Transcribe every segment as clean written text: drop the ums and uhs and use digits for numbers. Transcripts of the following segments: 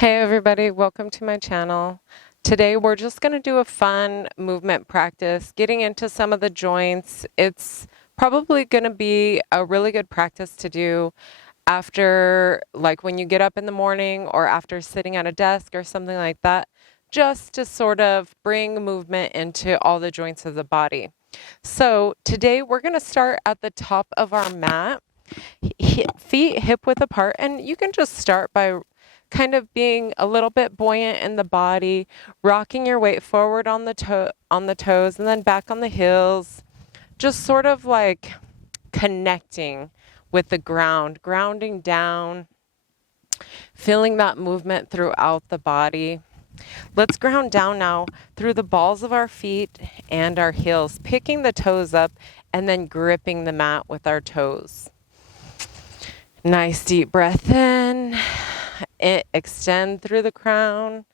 Hey everybody, welcome to my channel. Today we're just going to do a fun movement practice, getting into some of the joints. It's probably going to be a really good practice to do after, like when you get up in the morning or after sitting at a desk or something like that, just to sort of bring movement into all the joints of the body. So today we're going to start at the top of our mat, feet hip width apart, and you can just start by kind of being a little bit buoyant in the body, rocking your weight forward on the toes and then back on the heels, just sort of like connecting with the ground, grounding down, feeling that movement throughout the body. Let's ground down now through the balls of our feet and our heels, picking the toes up and then gripping the mat with our toes. Nice deep breath in. Extend through the crown.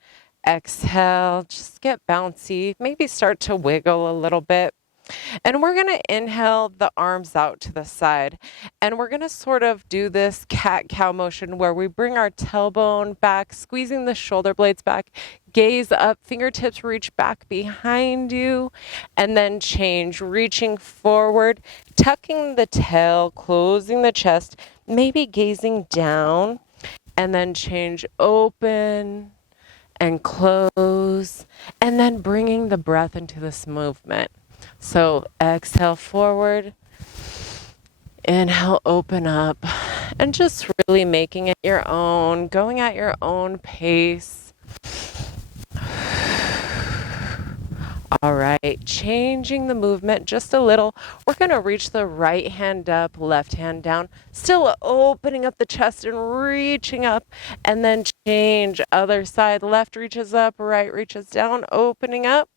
Exhale, just get bouncy. Maybe start to wiggle a little bit. And we're going to inhale the arms out to the side. And we're going to sort of do this cat-cow motion where we bring our tailbone back, squeezing the shoulder blades back, gaze up, fingertips reach back behind you, and then change, reaching forward, tucking the tail, closing the chest, maybe gazing down, and then change, open and close, and then bringing the breath into this movement. So exhale forward, inhale, open up, and just really making it your own, going at your own pace. All right, changing the movement just a little. We're going to reach the right hand up, left hand down, still opening up the chest and reaching up, and then change other side. Left reaches up, right reaches down, opening up,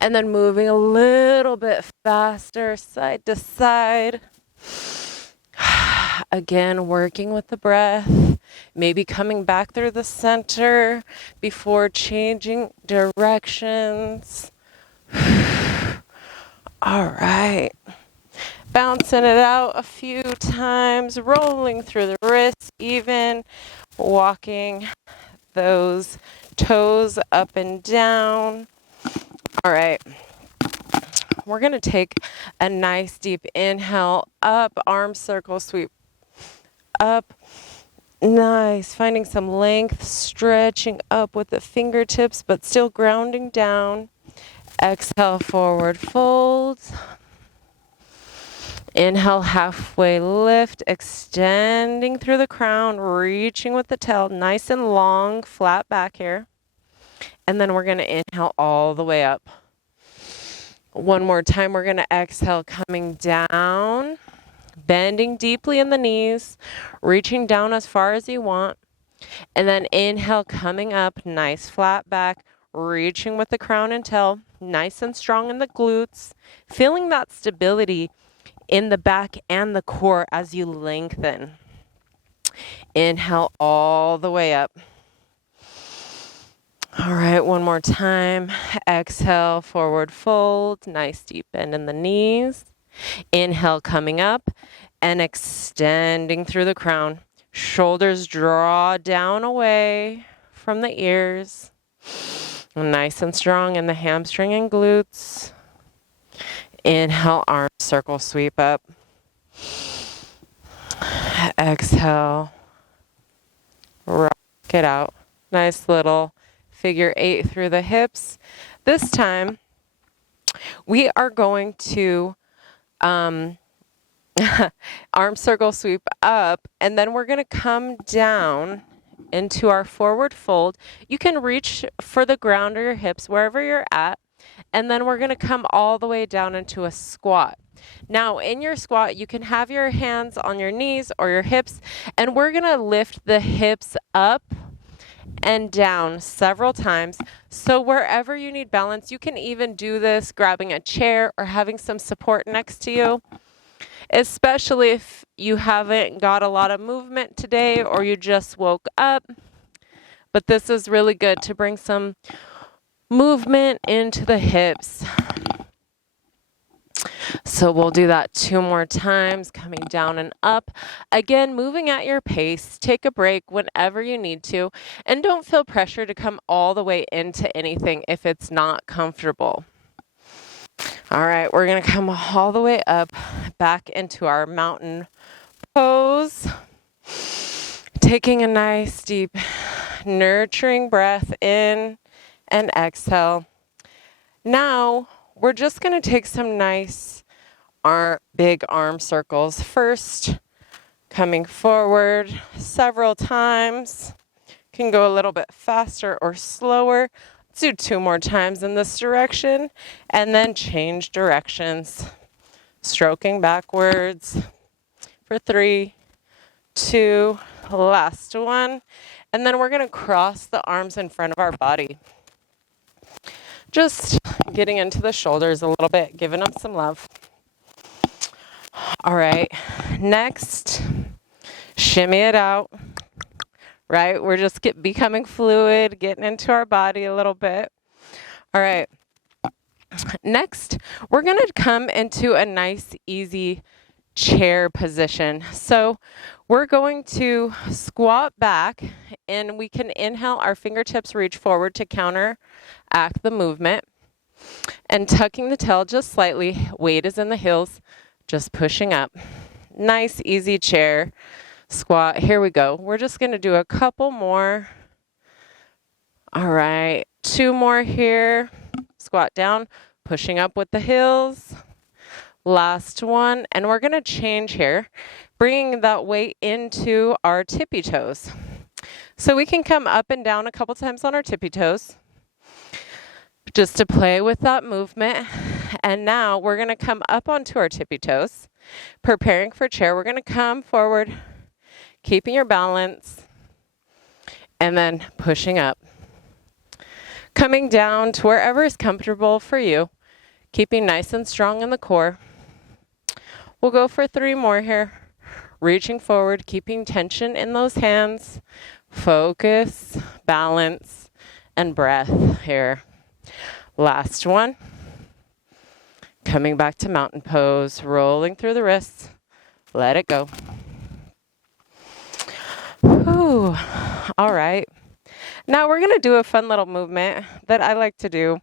and then moving a little bit faster, side to side. Again, working with the breath, maybe coming back through the center before changing directions. All right. Bouncing it out a few times, rolling through the wrists, even walking those toes up and down. All right. We're going to take a nice deep inhale up, arm circle sweep up. Nice. Finding some length, stretching up with the fingertips, but still grounding down. Exhale, forward fold. Inhale, halfway lift, extending through the crown, reaching with the tail, nice and long, flat back here. And then we're going to inhale all the way up. One more time, we're going to exhale, coming down, bending deeply in the knees, reaching down as far as you want. And then inhale, coming up, nice flat back, reaching with the crown and tail, nice and strong in the glutes, feeling that stability in the back and the core as you lengthen. Inhale all the way up. All right, one more time. Exhale, forward fold, nice deep bend in the knees. Inhale, coming up and extending through the crown. Shoulders draw down away from the ears. Nice and strong in the hamstring and glutes. Inhale, arm circle sweep up. Exhale, rock it out. Nice little figure 8 through the hips. This time, we are going to arm circle sweep up, and then we're going to come down into our forward fold. You can reach for the ground or your hips, wherever you're at, and then we're going to come all the way down into a squat. Now, in your squat, you can have your hands on your knees or your hips, and we're going to lift the hips up and down several times. So wherever you need balance, you can even do this grabbing a chair or having some support next to you, especially if you haven't got a lot of movement today or you just woke up. But this is really good to bring some movement into the hips. So we'll do that 2 more times, coming down and up. Again, moving at your pace. Take a break whenever you need to, and don't feel pressure to come all the way into anything if it's not comfortable. All right, we're gonna come all the way up, back into our mountain pose. Taking a nice, deep, nurturing breath in and exhale. Now, we're just gonna take some nice big arm circles. First, coming forward several times. Can go a little bit faster or slower. Let's do 2 more times in this direction, and then change directions. Stroking backwards for 3, 2, last one. And then we're gonna cross the arms in front of our body. Just getting into the shoulders a little bit, giving them some love. All right, next, shimmy it out, right? We're just becoming fluid, getting into our body a little bit. All right, next, we're gonna come into a nice, easy chair position. So we're going to squat back, and we can inhale, our fingertips reach forward to counteract the movement. And tucking the tail just slightly, weight is in the heels, just pushing up. Nice, easy chair squat. Here we go. We're just gonna do a couple more. All right, 2 more here. Squat down, pushing up with the heels. Last one, and we're gonna change here, bringing that weight into our tippy toes. So we can come up and down a couple times on our tippy toes, just to play with that movement. And now we're gonna come up onto our tippy toes, preparing for chair. We're gonna come forward, keeping your balance, and then pushing up. Coming down to wherever is comfortable for you, keeping nice and strong in the core. We'll go for 3 more here. Reaching forward, keeping tension in those hands. Focus, balance, and breath here. Last one. Coming back to mountain pose, rolling through the wrists. Let it go. Whew. All right. Now we're gonna do a fun little movement that I like to do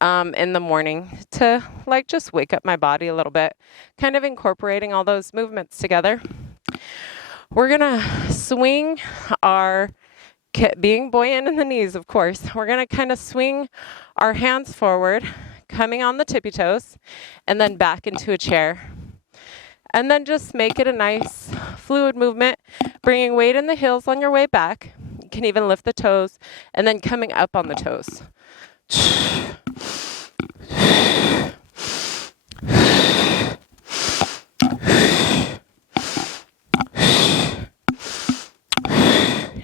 in the morning to just wake up my body a little bit, kind of incorporating all those movements together. We're gonna swing our, being buoyant in the knees, of course. We're gonna kind of swing our hands forward, coming on the tippy toes, and then back into a chair. And then just make it a nice fluid movement, bringing weight in the heels on your way back. You can even lift the toes, and then coming up on the toes.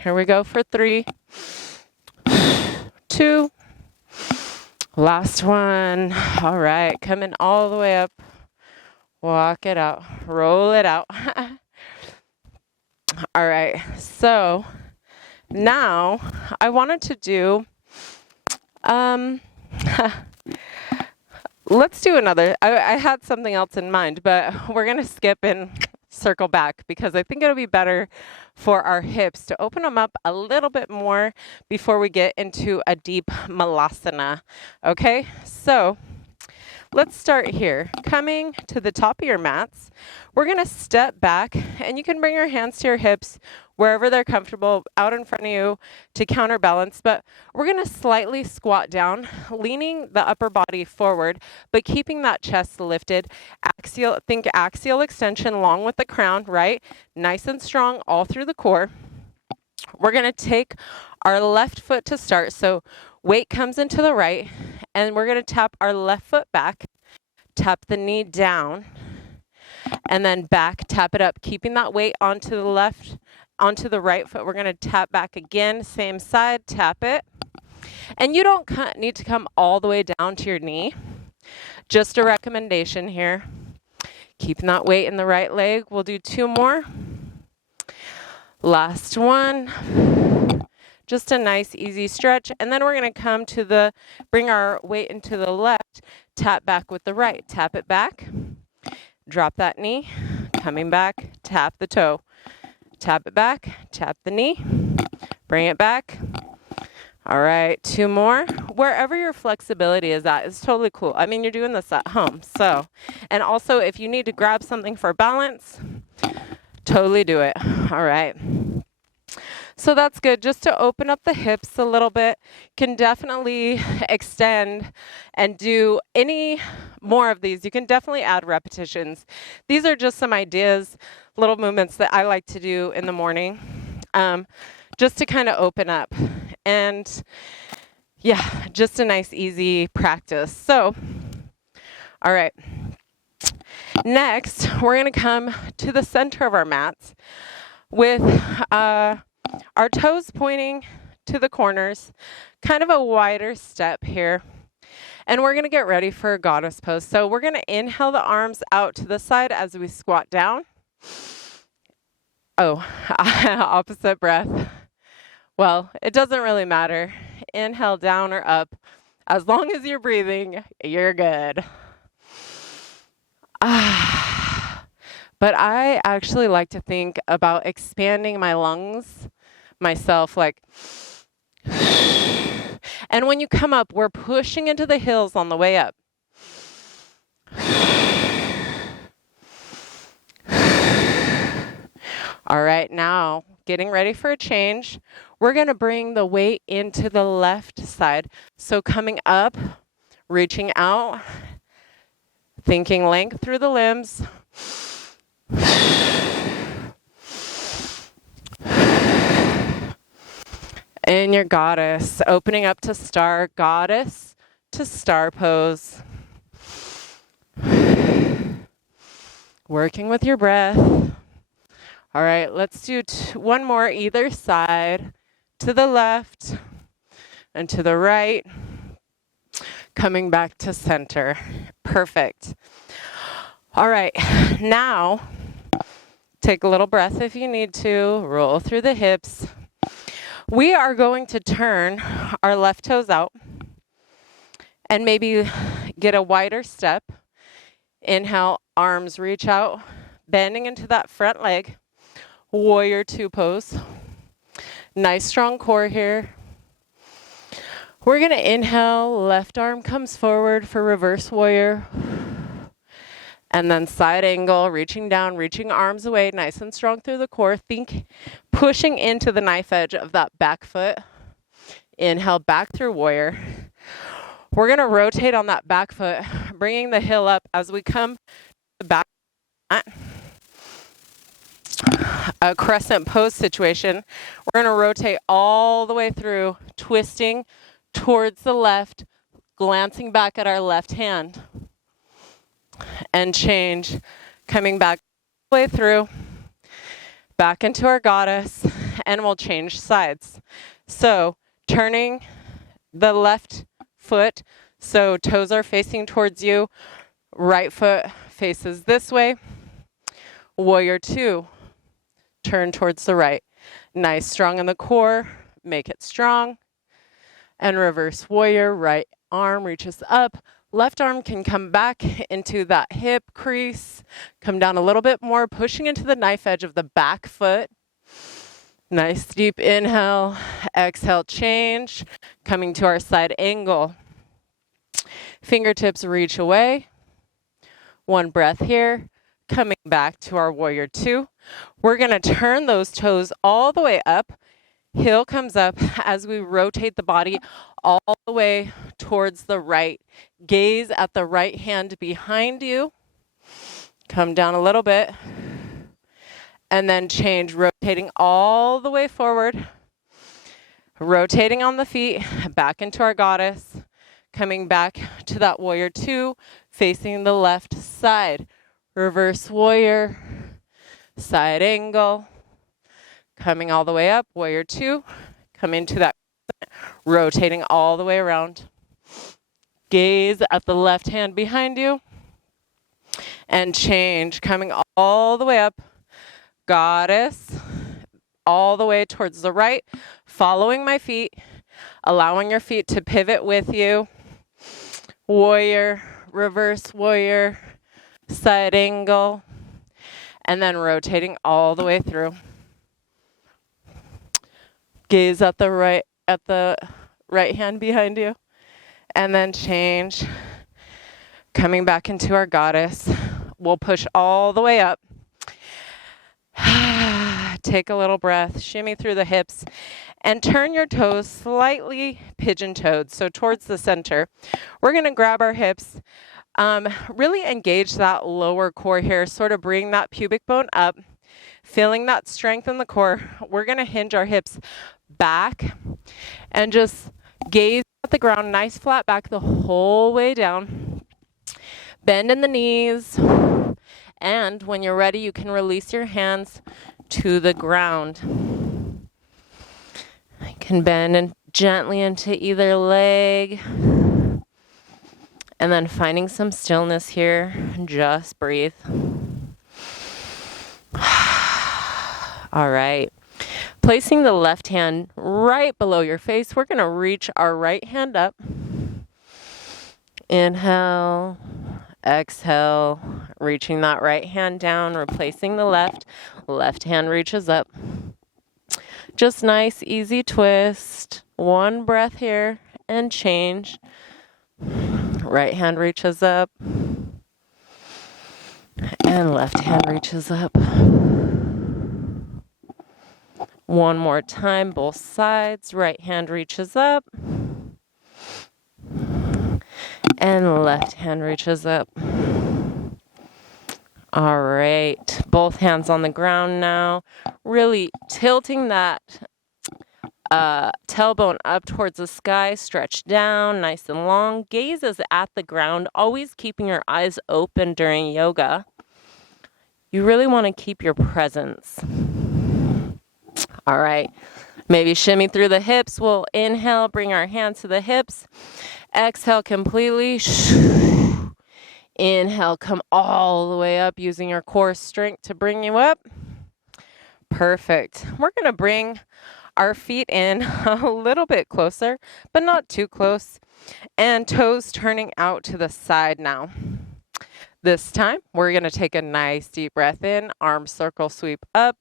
Here we go for 3, 2, last one. All right, coming all the way up. Walk it out, roll it out. All right, so now I wanted to do, let's do another. I had something else in mind, but we're gonna skip and circle back because I think it'll be better for our hips to open them up a little bit more before we get into a deep malasana. Okay, so let's start here. Coming to the top of your mats, we're gonna step back, and you can bring your hands to your hips wherever they're comfortable, out in front of you to counterbalance, but we're gonna slightly squat down, leaning the upper body forward, but keeping that chest lifted. Think axial extension along with the crown, right? Nice and strong all through the core. We're gonna take our left foot to start, so weight comes into the right, and we're gonna tap our left foot back, tap the knee down, and then back, tap it up, keeping that weight onto the left, onto the right foot. We're gonna tap back again, same side, tap it. And you don't need to come all the way down to your knee. Just a recommendation here. Keeping that weight in the right leg. We'll do 2 more. Last one. Just a nice, easy stretch. And then we're gonna come to bring our weight into the left, tap back with the right. Tap it back, drop that knee, coming back, tap the toe, tap it back, tap the knee, bring it back. All right, 2 more. Wherever your flexibility is at is totally cool. I mean, you're doing this at home, so. And also, if you need to grab something for balance, totally do it. All right. So that's good. Just to open up the hips a little bit, can definitely extend and do any more of these. You can definitely add repetitions. These are just some ideas, little movements that I like to do in the morning, just to kind of open up. And yeah, just a nice, easy practice. So, all right. Next, we're going to come to the center of our mats with our toes pointing to the corners, kind of a wider step here. And we're going to get ready for a goddess pose. So we're going to inhale the arms out to the side as we squat down. Oh, opposite breath. Well, it doesn't really matter. Inhale down or up. As long as you're breathing, you're good. But I actually like to think about expanding my lungs myself, like, and when you come up, we're pushing into the hills on the way up. All right, now getting ready for a change. We're going to bring the weight into the left side. So coming up, reaching out, thinking length through the limbs. In your goddess, opening up to star, goddess to star pose. Working with your breath. All right, let's do one more either side, to the left and to the right. Coming back to center. Perfect. All right, now take a little breath if you need to. Roll through the hips. We are going to turn our left toes out and maybe get a wider step. Inhale, arms reach out, bending into that front leg. Warrior two pose. Nice strong core here. We're going to inhale, left arm comes forward for reverse warrior. And then side angle, reaching down, reaching arms away, nice and strong through the core. Think pushing into the knife edge of that back foot. Inhale, back through warrior. We're going to rotate on that back foot, bringing the heel up as we come back. A crescent pose situation. We're going to rotate all the way through, twisting towards the left, glancing back at our left hand. And change, coming back all the way through, back into our goddess, and we'll change sides. So turning the left foot, so toes are facing towards you, right foot faces this way. Warrior two, turn towards the right. Nice, strong in the core, make it strong. And reverse warrior, right arm reaches up. Left arm can come back into that hip crease, come down a little bit more, pushing into the knife edge of the back foot. Nice deep inhale, exhale, change, coming to our side angle. Fingertips reach away. One breath here, coming back to our warrior two. We're gonna turn those toes all the way up. Heel comes up as we rotate the body all the way towards the right. Gaze at the right hand behind you. Come down a little bit. And then change, rotating all the way forward. Rotating on the feet, back into our goddess. Coming back to that warrior two, facing the left side. Reverse warrior, side angle. Coming all the way up, warrior two, come into that, rotating all the way around. Gaze at the left hand behind you, and change, coming all the way up, goddess, all the way towards the right, following my feet, allowing your feet to pivot with you, warrior, reverse warrior, side angle, and then rotating all the way through. Gaze at the right hand behind you, and then change. Coming back into our goddess. We'll push all the way up. Take a little breath, shimmy through the hips, and turn your toes slightly pigeon-toed, so towards the center. We're going to grab our hips, really engage that lower core here, sort of bring that pubic bone up, feeling that strength in the core. We're going to hinge our hips back and just gaze at the ground, nice flat back the whole way down. Bend in the knees, and when you're ready, you can release your hands to the ground. You can bend gently into either leg, and then finding some stillness here. Just breathe. All right. Placing the left hand right below your face, we're going to reach our right hand up. Inhale, exhale, reaching that right hand down, replacing the left. Left hand reaches up. Just nice, easy twist. One breath here and change. Right hand reaches up. And left hand reaches up. One more time, both sides. Right hand reaches up. And left hand reaches up. All right, both hands on the ground now. Really tilting that tailbone up towards the sky. Stretch down, nice and long. Gaze is at the ground, always keeping your eyes open during yoga. You really want to keep your presence. All right, maybe shimmy through the hips. We'll inhale, bring our hands to the hips. Exhale completely. Inhale, come all the way up using your core strength to bring you up. Perfect. We're going to bring our feet in a little bit closer, but not too close. And toes turning out to the side now. This time, we're going to take a nice deep breath in, arm circle sweep up.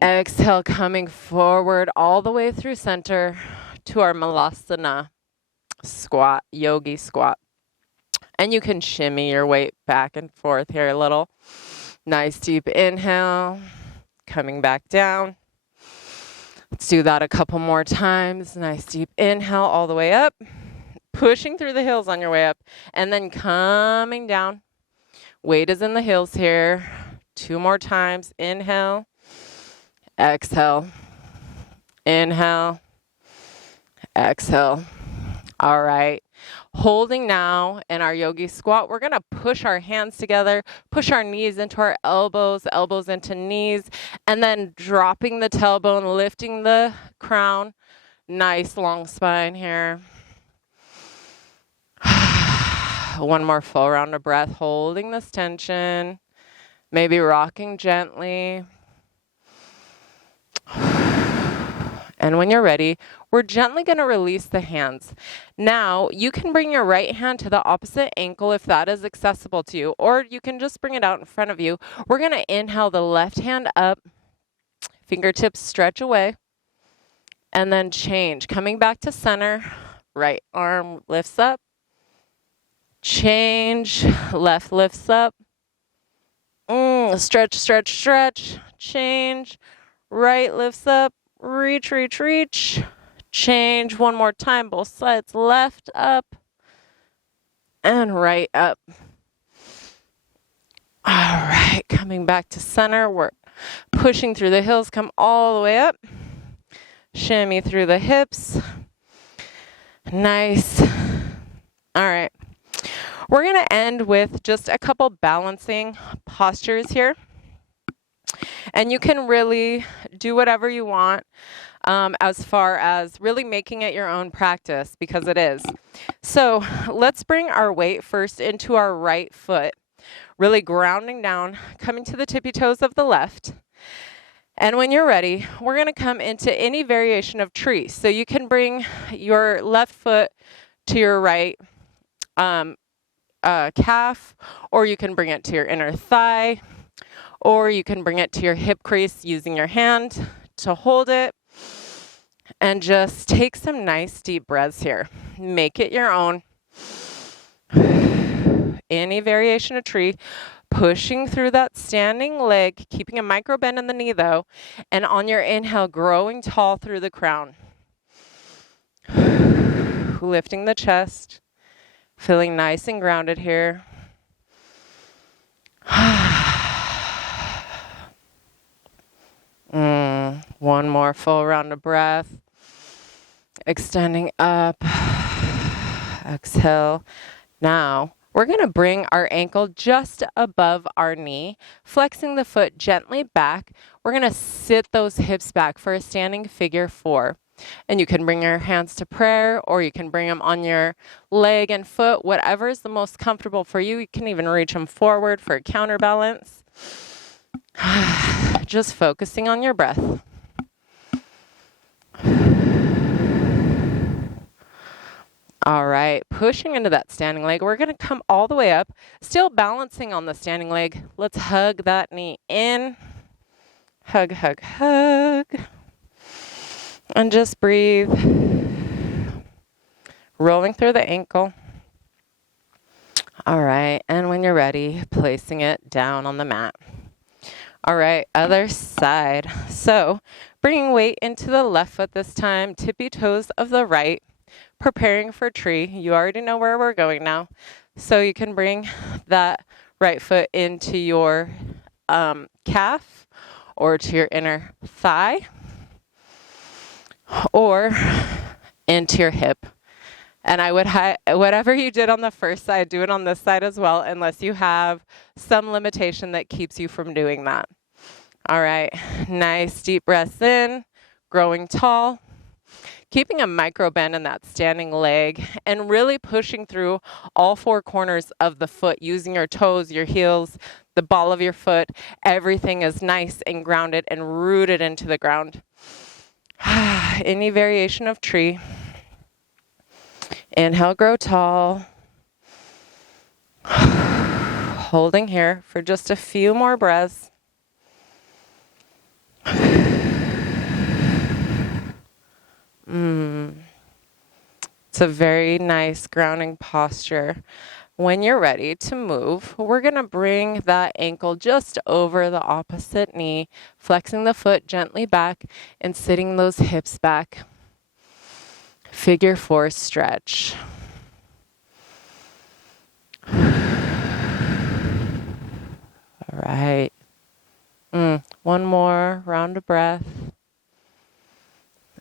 Exhale, coming forward all the way through center to our Malasana squat, yogi squat. And you can shimmy your weight back and forth here a little. Nice deep inhale, coming back down. Let's do that a couple more times. Nice deep inhale all the way up, pushing through the heels on your way up, and then coming down. Weight is in the heels here. Two more times. Inhale, exhale, inhale, exhale. All right. Holding now in our yogi squat, we're going to push our hands together, push our knees into our elbows, elbows into knees, and then dropping the tailbone, lifting the crown. Nice long spine here. One more full round of breath, holding this tension, maybe rocking gently. And when you're ready, we're gently going to release the hands. Now, you can bring your right hand to the opposite ankle if that is accessible to you, or you can just bring it out in front of you. We're going to inhale the left hand up, fingertips stretch away, and then change. Coming back to center, right arm lifts up, change, left lifts up, stretch, stretch, stretch, change, right lifts up, reach, reach, reach, change. One more time, both sides, left up and right up. All right, coming back to center, we're pushing through the heels, come all the way up, shimmy through the hips. Nice. All right, we're going to end with just a couple balancing postures here. And you can really do whatever you want as far as really making it your own practice, because it is. So let's bring our weight first into our right foot, really grounding down, coming to the tippy toes of the left. And when you're ready, we're going to come into any variation of tree. So you can bring your left foot to your right, calf, or you can bring it to your inner thigh, or you can bring it to your hip crease using your hand to hold it. And just take some nice deep breaths here. Make it your own. Any variation of tree, pushing through that standing leg, keeping a micro bend in the knee though, and on your inhale, growing tall through the crown. Lifting the chest, feeling nice and grounded here. One more full round of breath. Extending up. Exhale. Now, we're going to bring our ankle just above our knee, flexing the foot gently back. We're going to sit those hips back for a standing figure 4. And you can bring your hands to prayer, or you can bring them on your leg and foot, whatever is the most comfortable for you. You can even reach them forward for a counterbalance. Just focusing on your breath. All right, pushing into that standing leg. We're going to come all the way up, still balancing on the standing leg. Let's hug that knee in. Hug, hug, hug. And just breathe. Rolling through the ankle. All right, and when you're ready, placing it down on the mat. All right, other side. So bringing weight into the left foot this time, tippy toes of the right, preparing for tree. You already know where we're going now. So you can bring that right foot into your calf or to your inner thigh or into your hip. And I would, whatever you did on the first side, do it on this side as well, unless you have some limitation that keeps you from doing that. All right, nice deep breaths in, growing tall, keeping a micro bend in that standing leg, and really pushing through all 4 corners of the foot, using your toes, your heels, the ball of your foot. Everything is nice and grounded and rooted into the ground. Any variation of tree. Inhale, grow tall. Holding here for just a few more breaths. It's a very nice grounding posture. When you're ready to move, we're going to bring that ankle just over the opposite knee, flexing the foot gently back and sitting those hips back. Figure 4 stretch. All right. One more round of breath.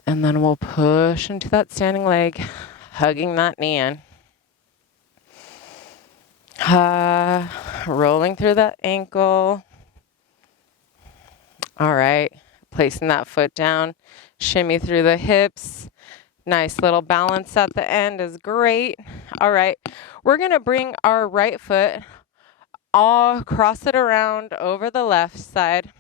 And then we'll push into that standing leg, hugging that knee in. Rolling through that ankle. All right. Placing that foot down. Shimmy through the hips. Nice little balance at the end is great. All right. We're going to bring our right foot, all cross it around over the left side.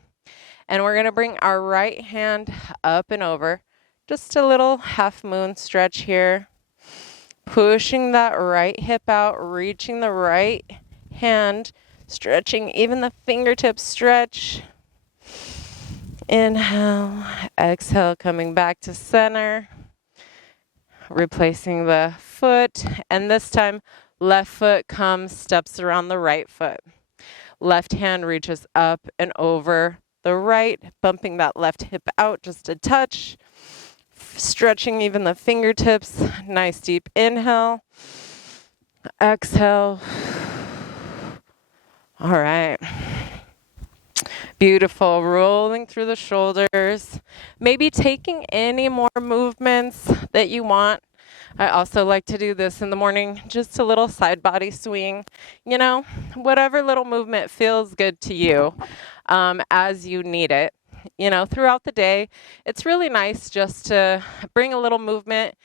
And we're going to bring our right hand up and over. Just a little half moon stretch here. Pushing that right hip out, reaching the right hand, stretching even the fingertips stretch. Inhale, exhale, coming back to center. Replacing the foot, and this time left foot comes, steps around the right foot. Left hand reaches up and over the right, bumping that left hip out just a touch. Stretching even the fingertips. Nice deep inhale. Exhale. All right. Beautiful. Rolling through the shoulders. Maybe taking any more movements that you want. I also like to do this in the morning, just a little side body swing. You know, whatever little movement feels good to you as you need it. You know, throughout the day, it's really nice just to bring a little movement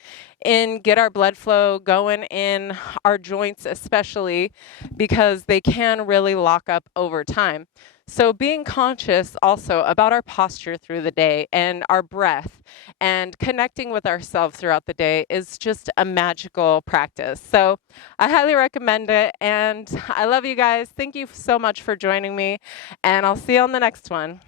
in, get our blood flow going in our joints, especially because they can really lock up over time. So being conscious also about our posture through the day and our breath and connecting with ourselves throughout the day is just a magical practice. So I highly recommend it, and I love you guys. Thank you so much for joining me, and I'll see you on the next one.